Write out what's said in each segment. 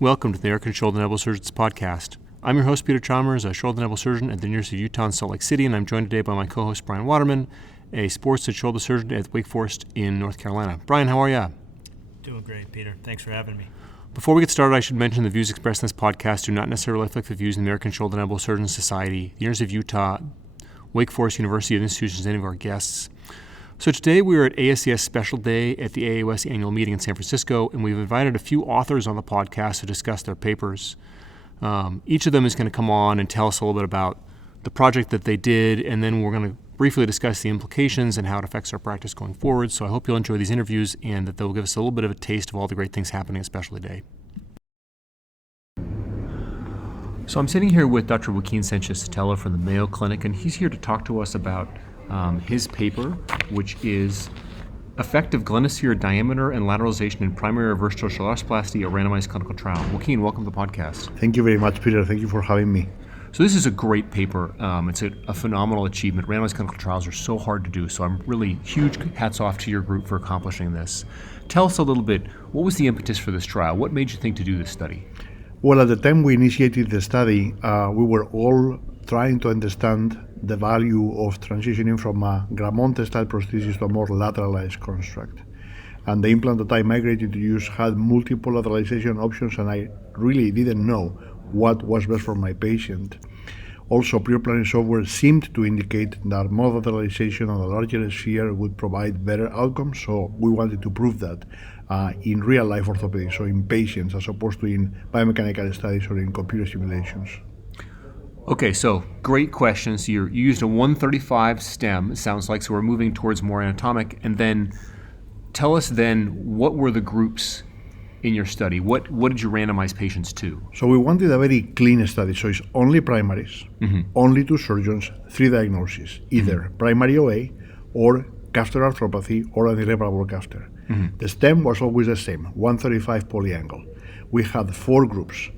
Welcome to the American Shoulder and Elbow Surgeons podcast. I'm your host, Peter Chalmers, a shoulder and elbow surgeon at the University of Utah in Salt Lake City, and I'm joined today by my co-host, Brian Waterman, a sports and shoulder surgeon at Wake Forest in North Carolina. Brian, how are you? Doing great, Peter. Thanks for having me. Before we get started, I should mention the views expressed in this podcast do not necessarily reflect the views of the American Shoulder and Elbow Surgeons Society, the University of Utah, Wake Forest University, and institutions, any of our guests. So today we are at ASES Specialty at the AAOS annual meeting in San Francisco, and we've invited a few authors on the podcast to discuss their papers. Each of them is going to come on and tell us a little bit about the project that they did, and then we're going to briefly discuss the implications and how it affects our practice going forward. So I hope you'll enjoy these interviews and that they'll give us a little bit of a taste of all the great things happening at Specialty Day. So I'm sitting here with Dr. Joaquin Sanchez-Sotelo from the Mayo Clinic, and he's here to talk to us about his paper, which is Effective Glenosphere Diameter and Lateralization in Primary Reverse Shoulder Arthroplasty, a Randomized Clinical Trial. Joaquin, welcome to the podcast. Thank you very much, Peter. Thank you for having me. So this is a great paper. It's a phenomenal achievement. Randomized clinical trials are so hard to do, so I'm really huge hats off to your group for accomplishing this. Tell us a little bit, what was the impetus for this trial? What made you think to do this study? Well, at the time we initiated the study, we were all trying to understand the value of transitioning from a Gramonte-style prosthesis to a more lateralized construct. And the implant that I migrated to use had multiple lateralization options, and I really didn't know what was best for my patient. Also, pre-planning software seemed to indicate that more lateralization on a larger sphere would provide better outcomes, so we wanted to prove that in real-life orthopedics, so in patients, as opposed to in biomechanical studies or in computer simulations. Okay, so great question. So you used a 135 stem, it sounds like, so we're moving towards more anatomic. And then tell us then, what were the groups in your study? What did you randomize patients to? So we wanted a very clean study. So it's only primaries, only two surgeons, three diagnoses, either primary OA or cafter arthropathy or an irreparable cafter. The stem was always the same, 135 polyangle. We had four groups.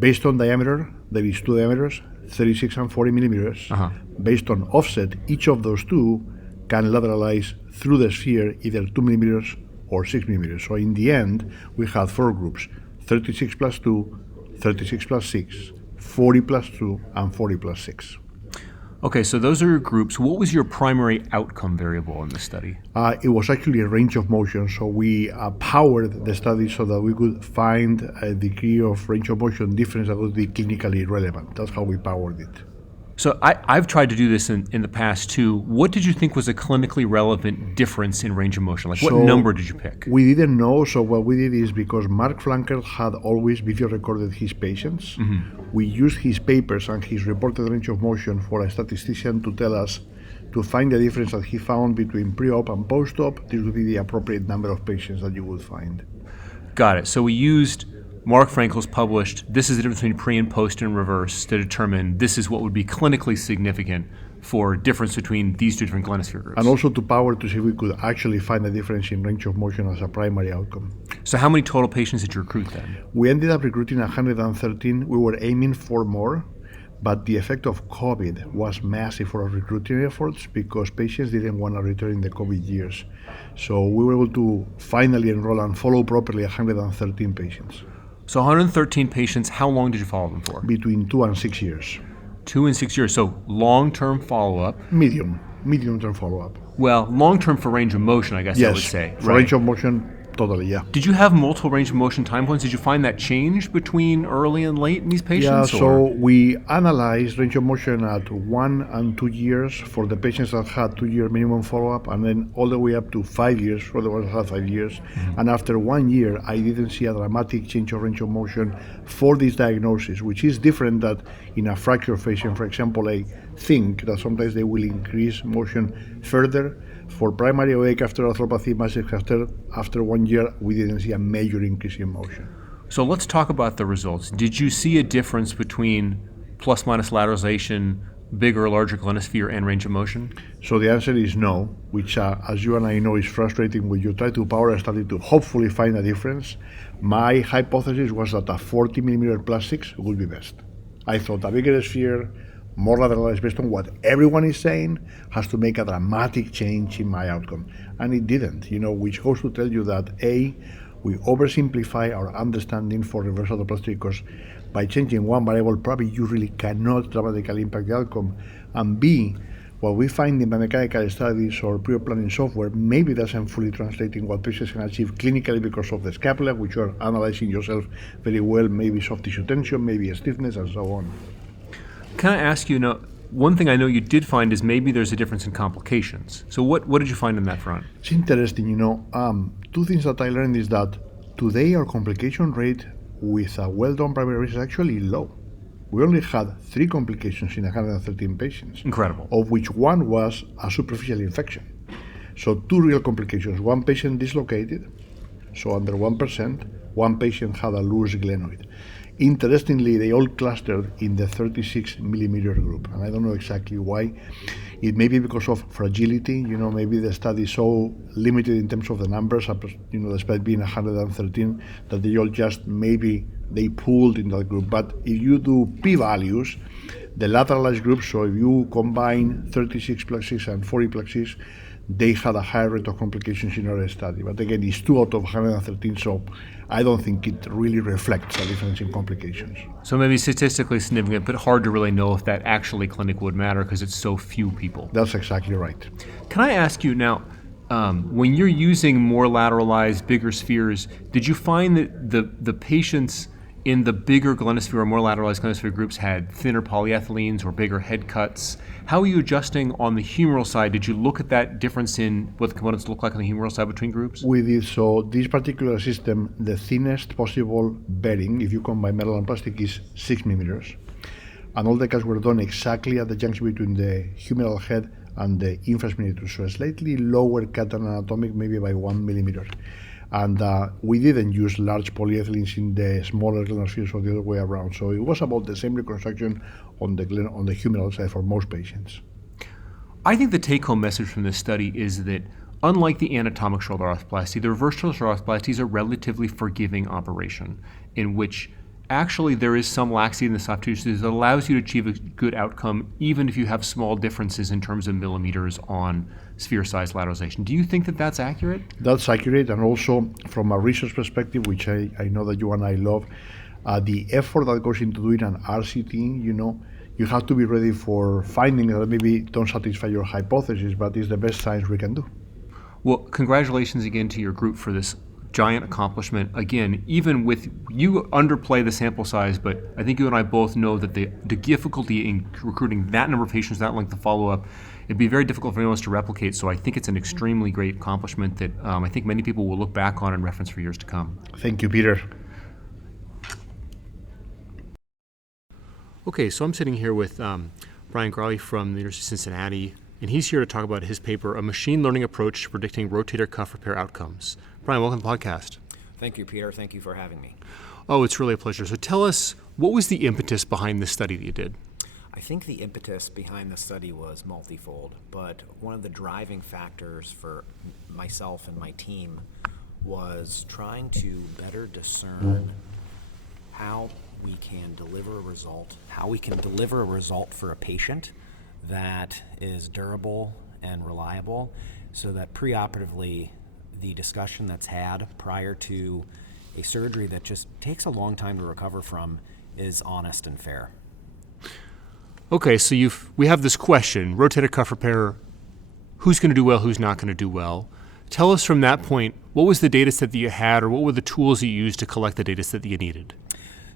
Based on diameter, there is two diameters, 36 and 40 millimeters. Based on offset, each of those two can lateralize through the sphere either 2 millimeters or 6 millimeters. So in the end, we had four groups, 36 plus 2, 36 plus 6, 40 plus 2, and 40 plus 6. Okay, so those are your groups. What was your primary outcome variable in the study? It was actually a range of motion. So we powered the study so that we could find a degree of range of motion difference that would be clinically relevant. That's how we powered it. So I've tried to do this in the past too. What did you think was a clinically relevant difference in range of motion? Like, what number did you pick? We didn't know, so what we did is, because Mark Flanker had always video recorded his patients, we used his papers and his reported range of motion for a statistician to tell us, to find the difference that he found between pre-op and post-op. This would be the appropriate number of patients that you would find. Got it. So we used Mark Frankel's published, this is the difference between pre and post and reverse, to determine this is what would be clinically significant for difference between these two different Glenosphere groups. And also to power to see if we could actually find a difference in range of motion as a primary outcome. So how many total patients did you recruit then? We ended up recruiting 113. We were aiming for more, but the effect of COVID was massive for our recruiting efforts because patients didn't want to return in the COVID years. So we were able to finally enroll and follow properly 113 patients. So 113 patients, how long did you follow them for? Between 2 and 6 years. 2 and 6 years, so long-term follow-up. Medium-term follow-up. Well, long-term for range of motion, I guess I would say. Yes, for range of motion, totally, yeah. Did you have multiple range of motion time points? Did you find that change between early and late in these patients? Yeah, so we analyzed range of motion at 1 and 2 years for the patients that had 2-year minimum follow-up, and then all the way up to 5 years for the ones that had 5 years. And after 1 year, I didn't see a dramatic change of range of motion for this diagnosis, which is different that in a fracture patient, for example. I think that sometimes they will increase motion further. For primary OA after arthropathy, massive after 1 year, we didn't see a major increase in motion. So let's talk about the results. Did you see a difference between plus minus lateralization, bigger or larger glenosphere, and range of motion? So the answer is no, which as you and I know is frustrating when you try to power a study to hopefully find a difference. My hypothesis was that a 40 millimeter plus 6 would be best. I thought a bigger sphere, more lateralized, based on what everyone is saying, has to make a dramatic change in my outcome. And it didn't, which goes to tell you that A, we oversimplify our understanding for reverse arthroplasty because by changing one variable, probably you really cannot dramatically impact the outcome. And B, what we find in biomechanical studies or pre-planning software maybe doesn't fully translate in what patients can achieve clinically because of the scapula, which you're analyzing yourself very well, maybe soft tissue tension, maybe stiffness, and so on. Can I ask you now, one thing I know you did find is maybe there's a difference in complications. So what did you find on that front? It's interesting, two things that I learned is that today our complication rate with a well-done primary research is actually low. We only had 3 complications in 113 patients. Incredible. Of which one was a superficial infection. So 2 real complications. One patient dislocated, so under 1%. One patient had a loose glenoid. Interestingly, they all clustered in the 36 millimeter group, and I don't know exactly why. It may be because of fragility, maybe the study is so limited in terms of the numbers, despite being 113, that they all just maybe they pooled in that group. But if you do p-values, the lateralized group, so if you combine 36 plexes and 40 plexes, they had a higher rate of complications in our study. But again, it's 2 out of 113, so I don't think it really reflects a difference in complications. So maybe statistically significant, but hard to really know if that actually clinically would matter because it's so few people. That's exactly right. Can I ask you now, when you're using more lateralized, bigger spheres, did you find that the patients in the bigger Glenosphere or more lateralized Glenosphere groups had thinner polyethylenes or bigger head cuts? How are you adjusting on the humeral side? Did you look at that difference in what the components look like on the humeral side between groups? We did. So this particular system, the thinnest possible bearing, if you combine metal and plastic, is 6 millimeters. And all the cuts were done exactly at the junction between the humeral head and the infraspinatus, so a slightly lower cut than anatomic, maybe by 1 millimeter. And we didn't use large polyethylenes in the smaller Glenospheres or the other way around. So it was about the same reconstruction on the humeral side for most patients. I think the take-home message from this study is that unlike the anatomic shoulder arthroplasty, the reverse shoulder arthroplasty is a relatively forgiving operation in which actually there is some laxity in the soft tissue that allows you to achieve a good outcome even if you have small differences in terms of millimeters on sphere size lateralization. Do you think that that's accurate? That's accurate, and also from a research perspective, which I know that you and I love, the effort that goes into doing an RCT, you have to be ready for findings that maybe don't satisfy your hypothesis, but it's the best science we can do. Well, congratulations again to your group for this giant accomplishment. Again, even with you underplay the sample size, but I think you and I both know that the difficulty in recruiting that number of patients, that length of follow-up, it'd be very difficult for anyone else to replicate. So I think it's an extremely great accomplishment that I think many people will look back on and reference for years to come. Thank you, Peter. Okay, so I'm sitting here with Brian Grawe from the University of Cincinnati, and he's here to talk about his paper, A Machine Learning Approach to Predicting Rotator Cuff Repair Outcomes. Brian, welcome to the podcast. Thank you, Peter. Thank you for having me. Oh, it's really a pleasure. So tell us, what was the impetus behind this study that you did? I think the impetus behind the study was multifold, but one of the driving factors for myself and my team was trying to better discern how we can deliver a result for a patient that is durable and reliable, so that preoperatively the discussion that's had prior to a surgery that just takes a long time to recover from is honest and fair. Okay, so we have this question, rotator cuff repair, who's going to do well, who's not going to do well. Tell us from that point, what was the data set that you had, or what were the tools you used to collect the data set that you needed?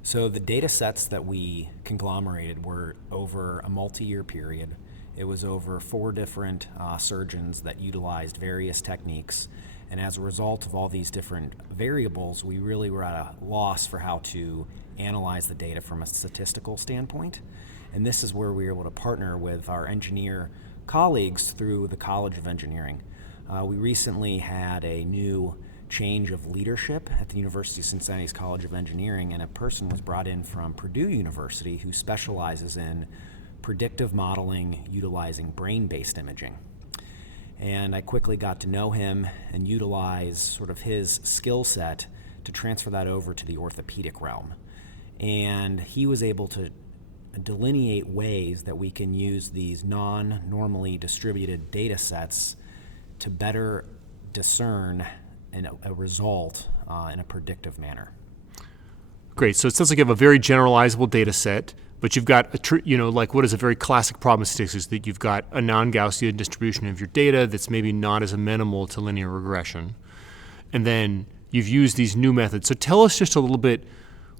So the data sets that we conglomerated were over a multi-year period. It was over 4 different surgeons that utilized various techniques. And as a result of all these different variables, we really were at a loss for how to analyze the data from a statistical standpoint. And this is where we were able to partner with our engineer colleagues through the College of Engineering. We recently had a new change of leadership at the University of Cincinnati's College of Engineering, and a person was brought in from Purdue University who specializes in predictive modeling utilizing brain-based imaging. And I quickly got to know him and utilize sort of his skill set to transfer that over to the orthopedic realm. And he was able to delineate ways that we can use these non-normally distributed data sets to better discern a result in a predictive manner. Great. So it sounds like you have a very generalizable data set, but you've got like what is a very classic problem in statistics is that you've got a non-Gaussian distribution of your data that's maybe not as amenable to linear regression, and then you've used these new methods. So tell us just a little bit,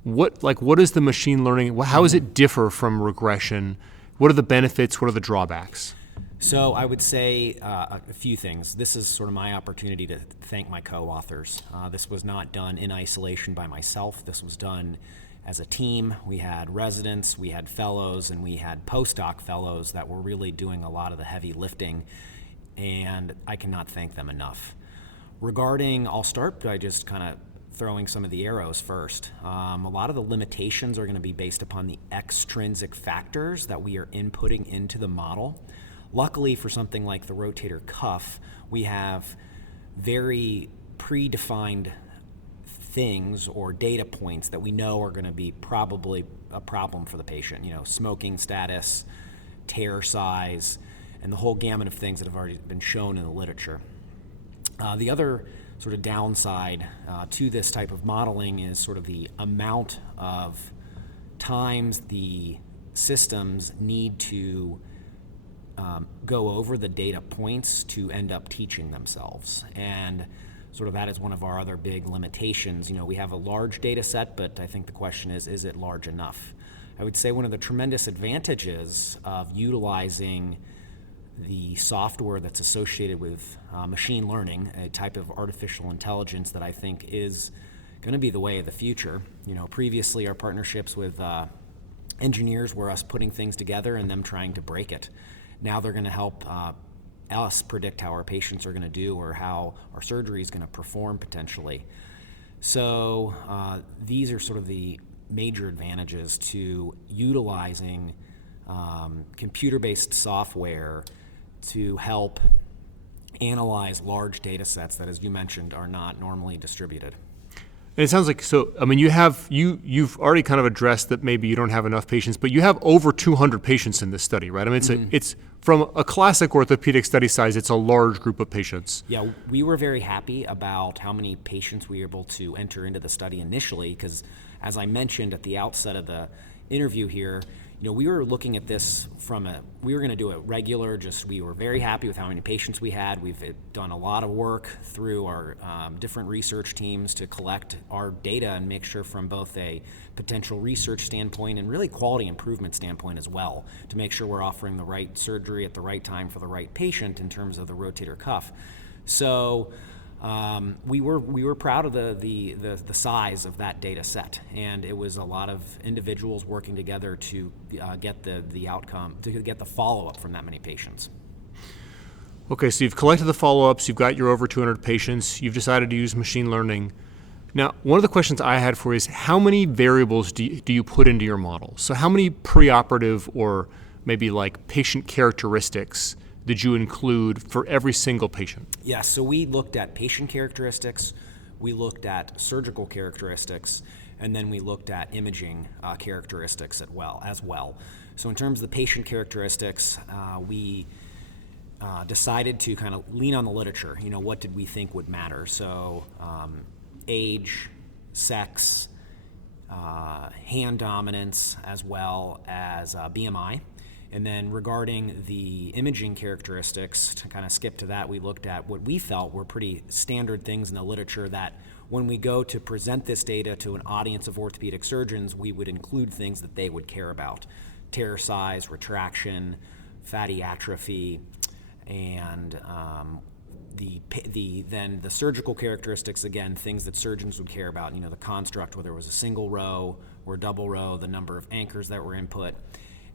what is the machine learning? How does it differ from regression? What are the benefits? What are the drawbacks? So I would say a few things. This is sort of my opportunity to thank my co-authors. This was not done in isolation by myself. This was done as a team. We had residents, we had fellows, and we had postdoc fellows that were really doing a lot of the heavy lifting, and I cannot thank them enough. I'll start by just kind of throwing some of the arrows first. A lot of the limitations are going to be based upon the extrinsic factors that we are inputting into the model. Luckily for something like the rotator cuff, we have very predefined things or data points that we know are going to be probably a problem for the patient. Smoking status, tear size, and the whole gamut of things that have already been shown in the literature. The other sort of downside to this type of modeling is sort of the amount of times the systems need to go over the data points to end up teaching themselves. And sort of that is one of our other big limitations. We have a large data set, but I think the question is it large enough? I would say one of the tremendous advantages of utilizing the software that's associated with machine learning, a type of artificial intelligence that I think is going to be the way of the future. Previously our partnerships with engineers were us putting things together and them trying to break it. Now they're going to help us predict how our patients are going to do or how our surgery is going to perform potentially. So these are sort of the major advantages to utilizing computer-based software to help analyze large data sets that, as you mentioned, are not normally distributed. And it sounds like, you've already kind of addressed that maybe you don't have enough patients, but you have over 200 patients in this study, right? I mean, it's from a classic orthopedic study size, it's a large group of patients. Yeah, we were very happy about how many patients we were able to enter into the study initially, because as I mentioned at the outset of the interview here, we were looking at this we were going to do it regular, we were very happy with how many patients we had. We've done a lot of work through our different research teams to collect our data and make sure from both a potential research standpoint and really quality improvement standpoint as well, to make sure we're offering the right surgery at the right time for the right patient in terms of the rotator cuff. So we were proud of the size of that data set, and it was a lot of individuals working together to get the outcome, to get the follow-up from that many patients. Okay, so you've collected the follow-ups, you've got your over 200 patients, you've decided to use machine learning. Now, one of the questions I had for you is how many variables do you put into your model? So how many preoperative or maybe like patient characteristics did you include for every single patient? Yeah, so we looked at patient characteristics, we looked at surgical characteristics, and then we looked at imaging characteristics as well. So in terms of the patient characteristics, we decided to kind of lean on the literature. What did we think would matter? So age, sex, hand dominance, as well as BMI. And then regarding the imaging characteristics, to kind of skip to that, we looked at what we felt were pretty standard things in the literature that when we go to present this data to an audience of orthopedic surgeons, we would include things that they would care about. Tear size, retraction, fatty atrophy, and then the surgical characteristics, again, things that surgeons would care about, the construct, whether it was a single row or a double row, the number of anchors that were input.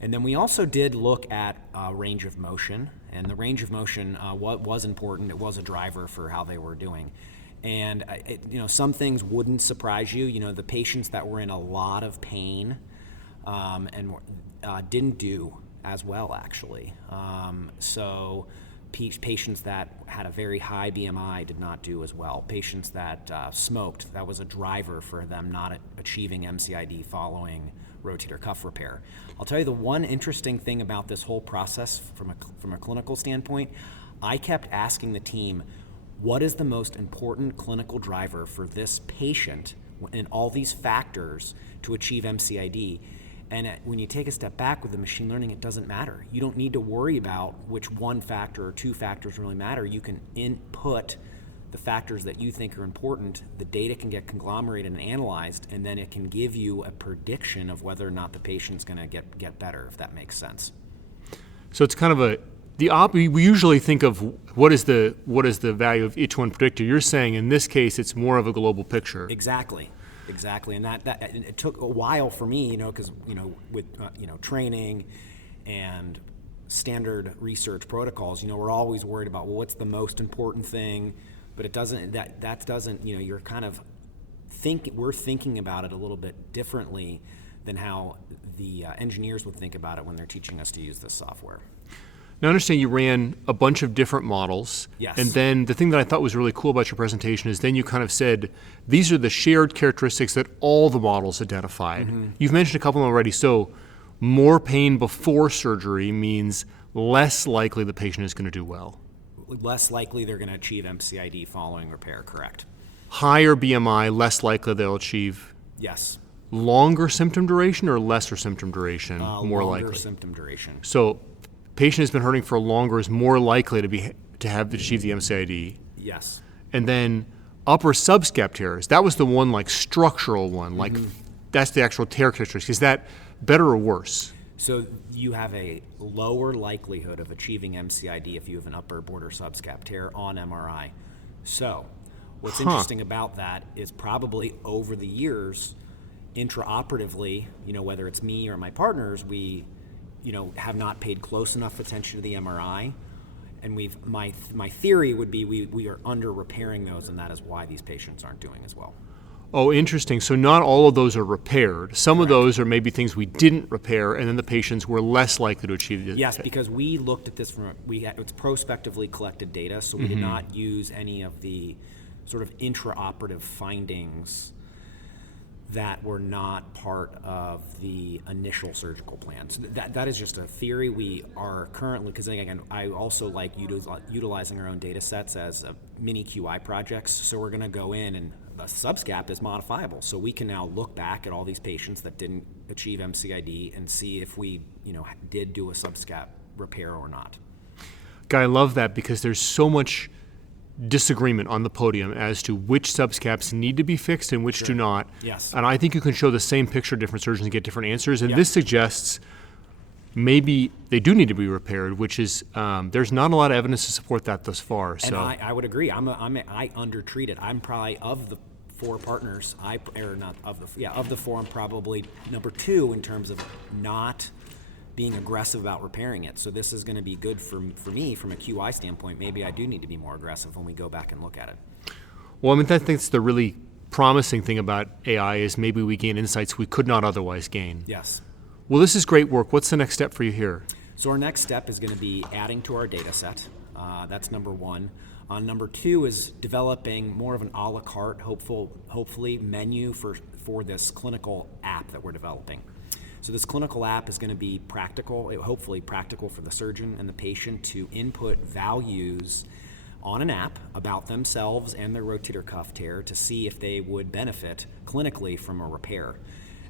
And then we also did look at range of motion, and the range of motion what was important. It was a driver for how they were doing. And some things wouldn't surprise you. The patients that were in a lot of pain and didn't do as well, actually. So patients that had a very high BMI did not do as well. Patients that smoked, that was a driver for them not achieving MCID following rotator cuff repair. I'll tell you the one interesting thing about this whole process from a clinical standpoint, I kept asking the team, what is the most important clinical driver for this patient and all these factors to achieve MCID. And when you take a step back with the machine learning, it doesn't matter. You don't need to worry about which one factor or two factors really matter. You can input the factors that you think are important. The data can get conglomerated and analyzed, and then it can give you a prediction of whether or not the patient's going to get better, if that makes sense. So it's kind of we usually think of what is the value of each one predictor. You're saying in this case it's more of a global picture. Exactly, and that it took a while for me, because with training and standard research protocols, we're always worried about what's the most important thing, but it doesn't. That doesn't. You're kind of we're thinking about it a little bit differently than how the engineers would think about it when they're teaching us to use this software. Now, I understand you ran a bunch of different models. Yes. And then the thing that I thought was really cool about your presentation is then you kind of said, these are the shared characteristics that all the models identified. Mm-hmm. You've mentioned a couple of them already. So more pain before surgery means less likely the patient is going to do well. Less likely they're going to achieve MCID following repair, correct. Higher BMI, less likely they'll achieve. Yes. Longer symptom duration or lesser symptom duration, more likely? Longer symptom duration. So patient has been hurting for longer is more likely to achieve the MCID. Yes. And then upper subscap tears, that was the one like structural one, like that's the actual tear characteristic. Is that better or worse? So you have a lower likelihood of achieving MCID if you have an upper border subscap tear on MRI. So what's interesting about that is probably over the years, intraoperatively, whether it's me or my partners, we have not paid close enough attention to the MRI, and my theory would be we are under repairing those, and that is why these patients aren't doing as well. Oh, interesting. So not all of those are repaired. Some Correct. of those are maybe things we didn't repair, and then the patients were less likely to achieve it. Yes, because we looked at this it's prospectively collected data, so we did not use any of the sort of intraoperative findings that were not part of the initial surgical plan. So that is just a theory. We are currently, because again, I also like utilizing our own data sets as mini QI projects. So we're going to go in, and the subscap is modifiable. So we can now look back at all these patients that didn't achieve MCID and see if we did do a subscap repair or not. Guy, I love that because there's so much disagreement on the podium as to which subscaps need to be fixed and which do not. Yes. And I think you can show the same picture to different surgeons and get different answers. And this suggests maybe they do need to be repaired, which is there's not a lot of evidence to support that thus far. And I would agree. I undertreated. I'm probably of the four partners. Of the four, I'm probably number 2 in terms of not being aggressive about repairing it. So this is going to be good for me from a QI standpoint. Maybe I do need to be more aggressive when we go back and look at it. Well, I mean, I think that's the really promising thing about AI is maybe we gain insights we could not otherwise gain. Yes. Well, this is great work. What's the next step for you here? So our next step is going to be adding to our data set. That's number 1. Number 2 is developing more of an a la carte, hopefully menu for this clinical app that we're developing. So this clinical app is going to be hopefully practical for the surgeon and the patient to input values on an app about themselves and their rotator cuff tear to see if they would benefit clinically from a repair.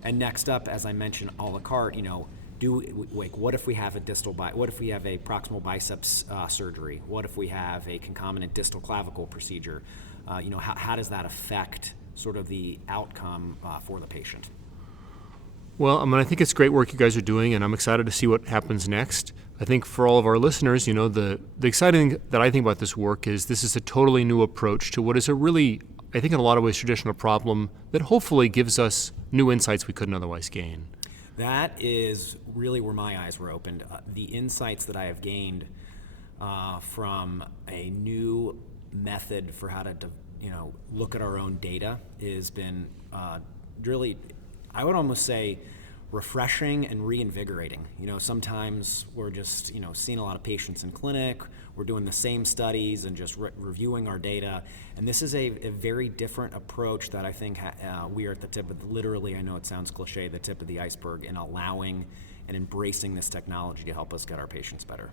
And next up, as I mentioned, a la carte, what if we have what if we have a proximal biceps surgery? What if we have a concomitant distal clavicle procedure? How does that affect sort of the outcome for the patient? Well, I think it's great work you guys are doing, and I'm excited to see what happens next. I think for all of our listeners, the exciting thing that I think about this work is this is a totally new approach to what is a really, I think in a lot of ways, traditional problem that hopefully gives us new insights we couldn't otherwise gain. That is really where my eyes were opened. The insights that I have gained from a new method for how to, look at our own data has been really, I would almost say, refreshing and reinvigorating. Sometimes we're just, seeing a lot of patients in clinic, we're doing the same studies and just reviewing our data. And this is a very different approach that I think we are at the tip of, literally, I know it sounds cliche, the tip of the iceberg in allowing and embracing this technology to help us get our patients better.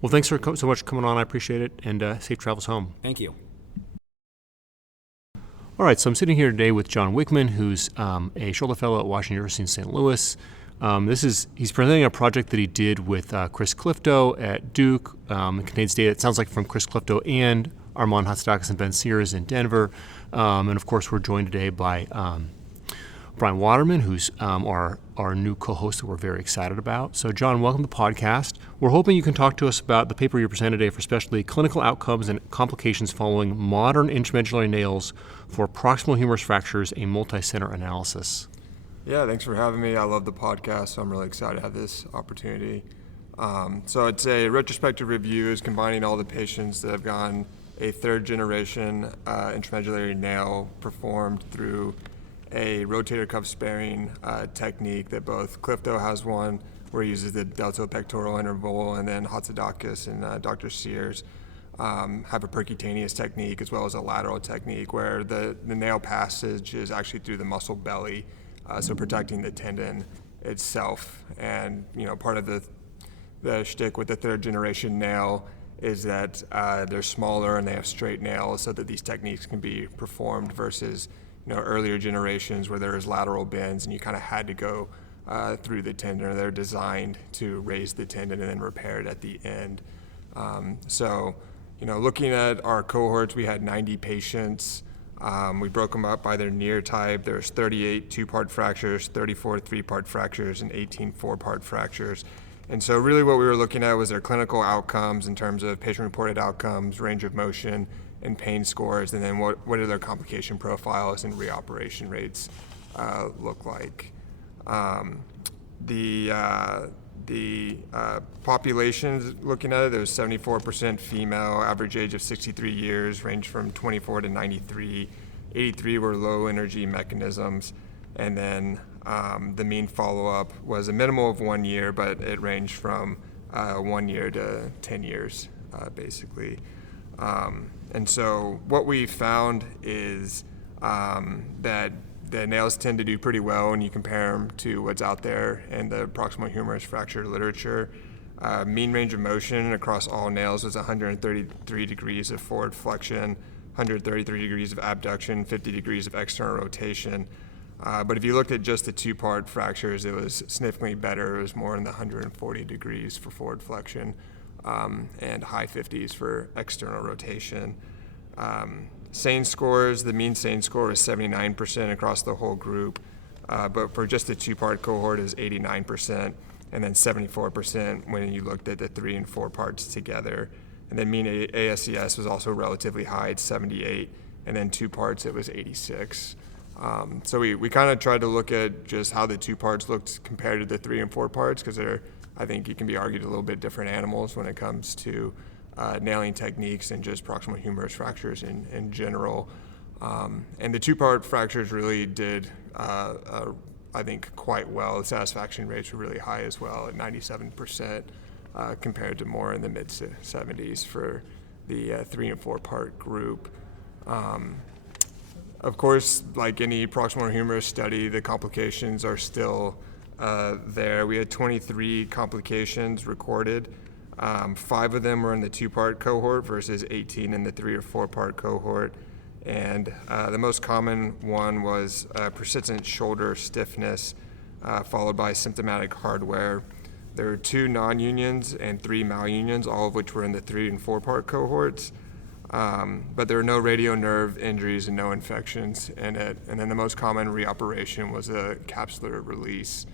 Well, thanks so much for coming on. I appreciate it, and safe travels home. Thank you. All right, so I'm sitting here today with John Wickman, who's a shoulder fellow at Washington University in St. Louis. He's presenting a project that he did with Chris Clifto at Duke. It contains data, it sounds like, from Chris Clifto and Armand Hatzidakis and Ben Sears in Denver. And of course, we're joined today by Brian Waterman, who's our new co-host that we're very excited about. So, John, welcome to the podcast. We're hoping you can talk to us about the paper you presented today for Specialty, Clinical Outcomes and Complications Following Modern Intramedullary Nails for Proximal Humerus Fractures, a Multicenter Analysis. Yeah, thanks for having me. I love the podcast, so I'm really excited to have this opportunity. So it's a retrospective review is combining all the patients that have gotten a third-generation intramedullary nail performed through a rotator cuff sparing technique that both Clifto has one where he uses the deltopectoral interval, and then Hatzidakis and Dr. Sears have a percutaneous technique as well as a lateral technique where the nail passage is actually through the muscle belly, so protecting the tendon itself. And part of the shtick with the third generation nail is that they're smaller and they have straight nails so that these techniques can be performed versus earlier generations where there was lateral bends and you kind of had to go through the tendon, or they're designed to raise the tendon and then repair it at the end. So looking at our cohorts, we had 90 patients. We broke them up by their near type. There's 38 two-part fractures, 34 three-part fractures, and 18 four-part fractures. And so really what we were looking at was their clinical outcomes in terms of patient-reported outcomes, range of motion, and pain scores, and then what do their complication profiles and reoperation rates look like. The populations looking at it, there was 74% female, average age of 63 years, ranged from 24 to 93. 83 were low energy mechanisms, and then the mean follow-up was a minimal of 1 year, but it ranged from 1 year to 10 years, basically. And so what we found is that the nails tend to do pretty well when you compare them to what's out there in the proximal humerus fracture literature. Mean range of motion across all nails was 133 degrees of forward flexion, 133 degrees of abduction, 50 degrees of external rotation. But if you looked at just the two-part fractures, it was significantly better. It was more in the 140 degrees for forward flexion and high 50s for external rotation. SANE scores, the mean SANE score is 79% across the whole group, but for just the two-part cohort is 89%, and then 74% when you looked at the 3 and 4 parts together. And then mean ASES was also relatively high at 78, and then 2 parts it was 86. So we kind of tried to look at just how the 2 parts looked compared to the 3 and 4 parts, because I think it can be argued a little bit different animals when it comes to nailing techniques and just proximal humerus fractures in general. And the 2-part fractures really did, I think, quite well. The satisfaction rates were really high as well at 97% compared to more in the mid-70s for the 3 and 4 part group. Of course, like any proximal humerus study, the complications are still there. We had 23 complications recorded. 5 of them were in the 2-part cohort versus 18 in the 3 or 4-part cohort. And the most common one was persistent shoulder stiffness, followed by symptomatic hardware. There were 2 non-unions and 3 malunions, all of which were in the 3 and 4-part cohorts. But there were no radial nerve injuries and no infections in it. And then the most common reoperation was a capsular release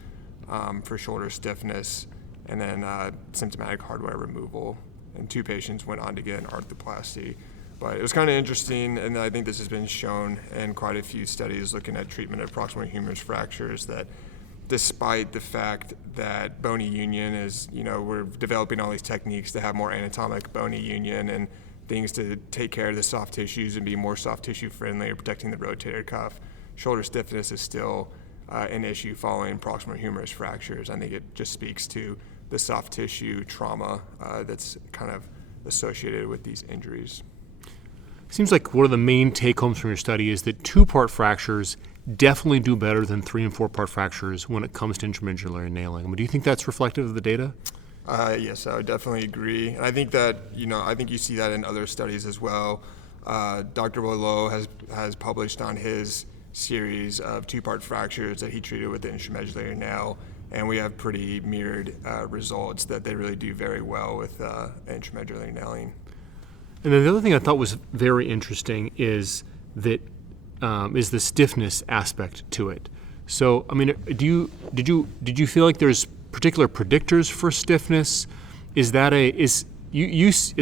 for shoulder stiffness, and then symptomatic hardware removal. And 2 patients went on to get an arthroplasty. But it was kind of interesting, and I think this has been shown in quite a few studies looking at treatment of proximal humerus fractures, that despite the fact that bony union is, we're developing all these techniques to have more anatomic bony union and things to take care of the soft tissues and be more soft tissue friendly or protecting the rotator cuff, shoulder stiffness is still an issue following proximal humerus fractures. I think it just speaks to the soft tissue trauma that's kind of associated with these injuries. Seems like one of the main take-homes from your study is that 2-part fractures definitely do better than 3 and 4-part fractures when it comes to intramedullary nailing. Do you think that's reflective of the data? Yes, I would definitely agree. And I think that, I think you see that in other studies as well. Dr. Willow has published on his series of two-part fractures that he treated with the intramedullary nail, and we have pretty mirrored results that they really do very well with intramedullary nailing. And then the other thing I thought was very interesting is that is the stiffness aspect to it. So, I mean, did you feel like there's particular predictors for stiffness? It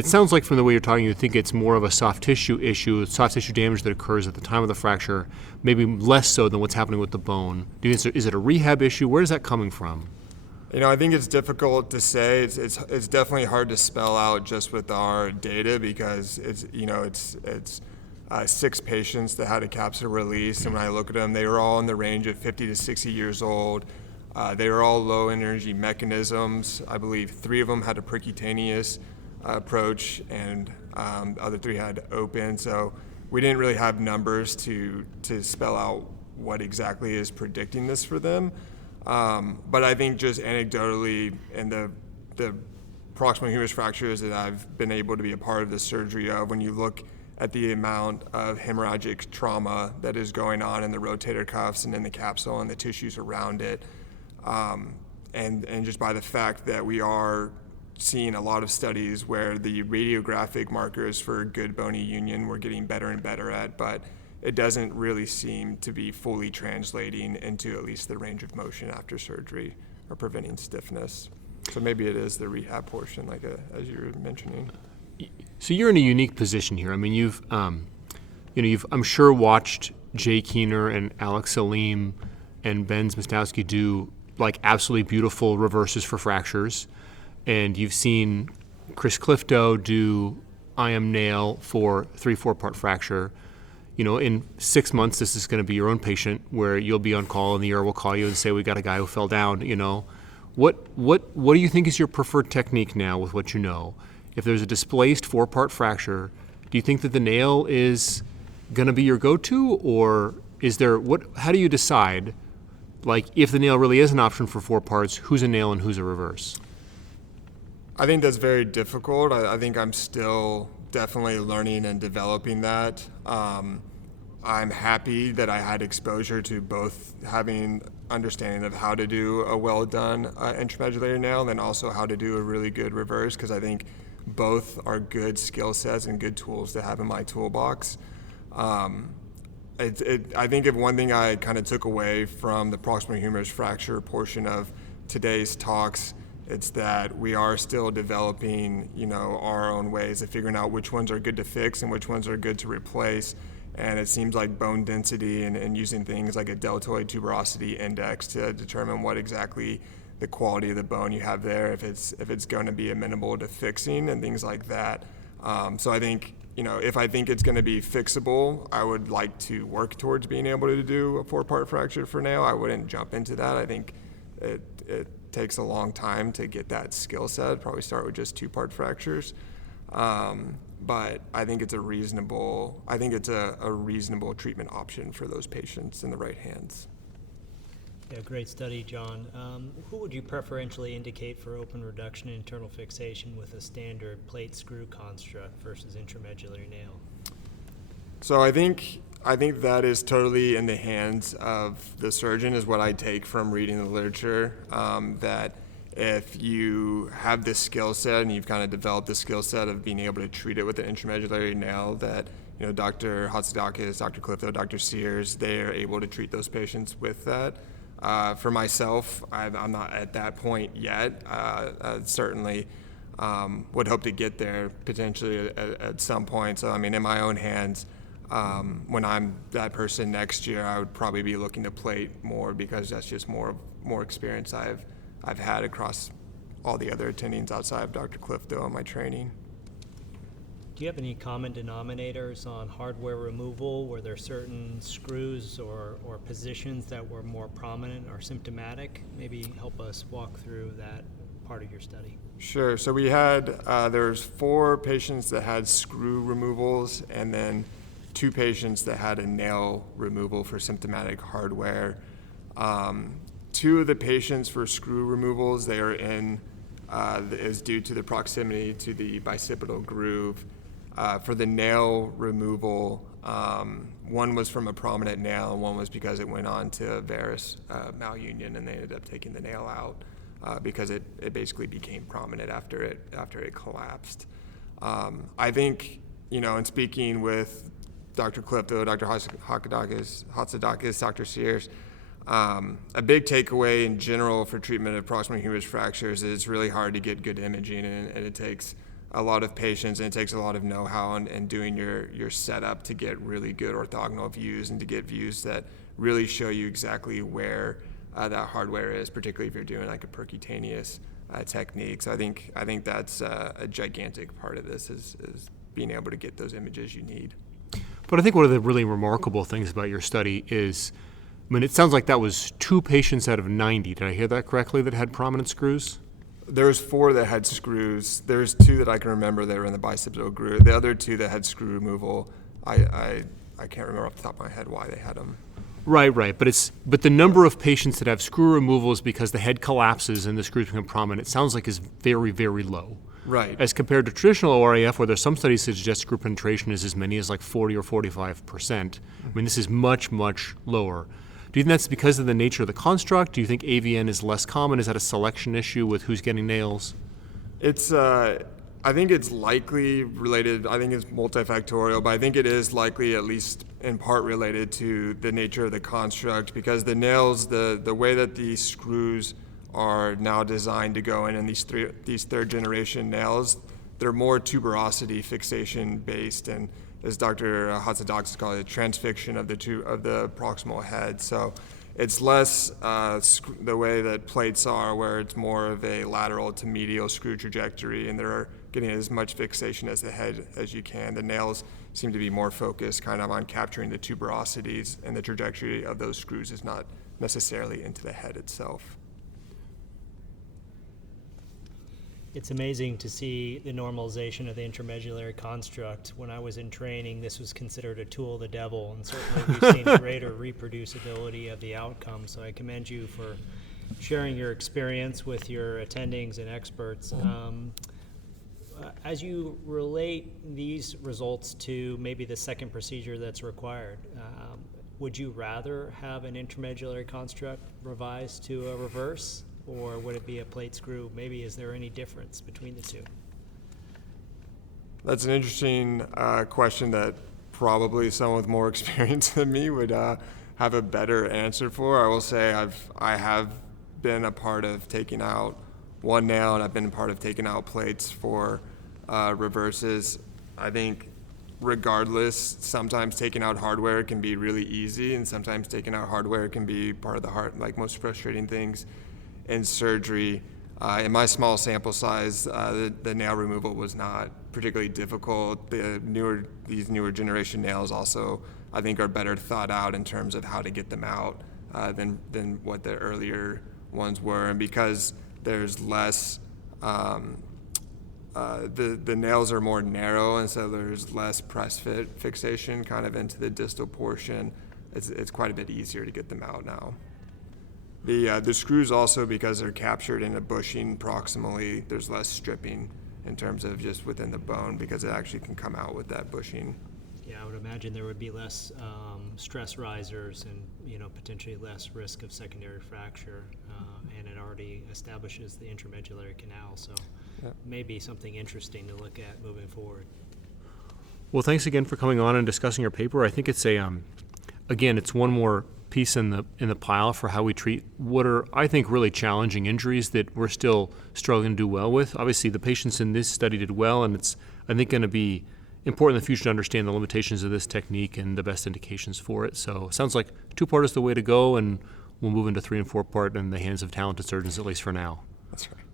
sounds like from the way you're talking, you think it's more of a soft tissue issue, soft tissue damage that occurs at the time of the fracture, maybe less so than what's happening with the bone. Is it a rehab issue? Where is that coming from? I think it's difficult to say. It's definitely hard to spell out just with our data because it's 6 patients that had a capsular release, and when I look at them, they were all in the range of 50 to 60 years old. They were all low energy mechanisms. I believe 3 of them had a percutaneous approach, and the other 3 had open. So we didn't really have numbers to spell out what exactly is predicting this for them. But I think just anecdotally, in the proximal humerus fractures that I've been able to be a part of the surgery of, when you look at the amount of hemorrhagic trauma that is going on in the rotator cuffs and in the capsule and the tissues around it, and just by the fact that we are seeing a lot of studies where the radiographic markers for good bony union we're getting better and better at, but it doesn't really seem to be fully translating into at least the range of motion after surgery or preventing stiffness. So maybe it is the rehab portion, as you were mentioning. So you're in a unique position here. I mean, you've I'm sure watched Jay Keener and Alex Salim and Ben Zmestowski do absolutely beautiful reverses for fractures, and you've seen Chris Clifto do IM nail for 3-4 part fracture. In 6 months, this is going to be your own patient where you'll be on call and the ER will call you and say, we got a guy who fell down. What do you think is your preferred technique now with what you know? If there's a displaced 4-part fracture, do you think that the nail is going to be your go-to, or how do you decide, if the nail really is an option for 4 parts, who's a nail and who's a reverse? I think that's very difficult. I think I'm still definitely learning and developing that. I'm happy that I had exposure to both having understanding of how to do a well-done intramedullary nail and then also how to do a really good reverse, because I think both are good skill sets and good tools to have in my toolbox. I think if one thing I kind of took away from the proximal humerus fracture portion of today's talks, it's that we are still developing, our own ways of figuring out which ones are good to fix and which ones are good to replace. And it seems like bone density and using things like a deltoid tuberosity index to determine what exactly the quality of the bone you have there, if it's going to be amenable to fixing and things like that. So I think, if I think it's going to be fixable, I would like to work towards being able to do a 4-part fracture for nail. I wouldn't jump into that. I think it takes a long time to get that skill set. Probably start with just 2-part fractures. But I think it's a reasonable treatment option for those patients in the right hands. Yeah, great study, John. Who would you preferentially indicate for open reduction and internal fixation with a standard plate screw construct versus intramedullary nail? So I think that is totally in the hands of the surgeon, is what I take from reading the literature, that if you have this skill set and you've kind of developed the skill set of being able to treat it with an intramedullary nail, that Dr. Hatzidakis, Dr. Clifto, Dr. Sears, they are able to treat those patients with that. For myself, I'm not at that point yet. I certainly would hope to get there potentially at some point. So, in my own hands, when I'm that person next year, I would probably be looking to plate more, because that's just more experience I've had across all the other attendings outside of Dr. Clifto in my training. Do you have any common denominators on hardware removal? Were there certain screws or positions that were more prominent or symptomatic? Maybe help us walk through that part of your study. Sure. So we had, there's 4 patients that had screw removals, and then 2 patients that had a nail removal for symptomatic hardware. 2 of the patients for screw removals, they are is due to the proximity to the bicipital groove. For the nail removal, one was from a prominent nail, and one was because it went on to a varus malunion, and they ended up taking the nail out because it basically became prominent after it collapsed. I think, in speaking with Dr. Clifto, Dr. Hatzidakis, Dr. Sears, a big takeaway in general for treatment of proximal humerus fractures is it's really hard to get good imaging, and it takes a lot of patience, and it takes a lot of know-how and doing your setup to get really good orthogonal views and to get views that really show you exactly where that hardware is, particularly if you're doing like a percutaneous technique. So I think that's a gigantic part of this is being able to get those images you need. But I think one of the really remarkable things about your study is, it sounds like that was 2 patients out of 90. Did I hear that correctly, that had prominent screws? There's 4 that had screws. There's 2 that I can remember that were in the bicipital groove. The other 2 that had screw removal, I can't remember off the top of my head why they had them. Right. But the number of patients that have screw removal is because the head collapses and the screws become prominent. It sounds like is very, very low. Right. As compared to traditional ORAF, where there's some studies that suggest screw penetration is as many as like 40 or 45%. This is much, much lower. Do you think that's because of the nature of the construct? Do you think AVN is less common? Is that a selection issue with who's getting nails? It's, I think it's likely related. I think it's multifactorial, but I think it is likely at least in part related to the nature of the construct, because the nails, the way that these screws are now designed to go in, and these third generation nails, they're more tuberosity fixation based, and as Dr. Hatzidakis called it, transfixion of the proximal head. So it's less the way that plates are, where it's more of a lateral to medial screw trajectory, and they're getting as much fixation as the head as you can. The nails seem to be more focused kind of on capturing the tuberosities, and the trajectory of those screws is not necessarily into the head itself. It's amazing to see the normalization of the intramedullary construct. When I was in training, this was considered a tool of the devil, and certainly we've seen greater reproducibility of the outcome. So I commend you for sharing your experience with your attendings and experts. As you relate these results to maybe the second procedure that's required, would you rather have an intramedullary construct revised to a reverse? Or would it be a plate screw? Maybe is there any difference between the two? That's an interesting question that probably someone with more experience than me would have a better answer for. I will say I have been a part of taking out one nail, and I've been a part of taking out plates for reverses. I think regardless, sometimes taking out hardware can be really easy, and sometimes taking out hardware can be part of the most frustrating things in surgery. In my small sample size, the nail removal was not particularly difficult. These newer generation nails also, I think, are better thought out in terms of how to get them out than what the earlier ones were. And because there's less, the nails are more narrow, and so there's less press fit fixation kind of into the distal portion. It's quite a bit easier to get them out now. The screws also, because they're captured in a bushing proximally, there's less stripping in terms of just within the bone, because it actually can come out with that bushing. Yeah, I would imagine there would be less stress risers and potentially less risk of secondary fracture, and it already establishes the intramedullary canal, so maybe something interesting to look at moving forward. Well, thanks again for coming on and discussing your paper. I think it's it's one more piece in the pile for how we treat what are, I think, really challenging injuries that we're still struggling to do well with. Obviously, the patients in this study did well, and it's, I think, going to be important in the future to understand the limitations of this technique and the best indications for it. So it sounds like 2-part is the way to go, and we'll move into 3 and 4-part in the hands of talented surgeons, at least for now. That's right.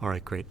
All right, great.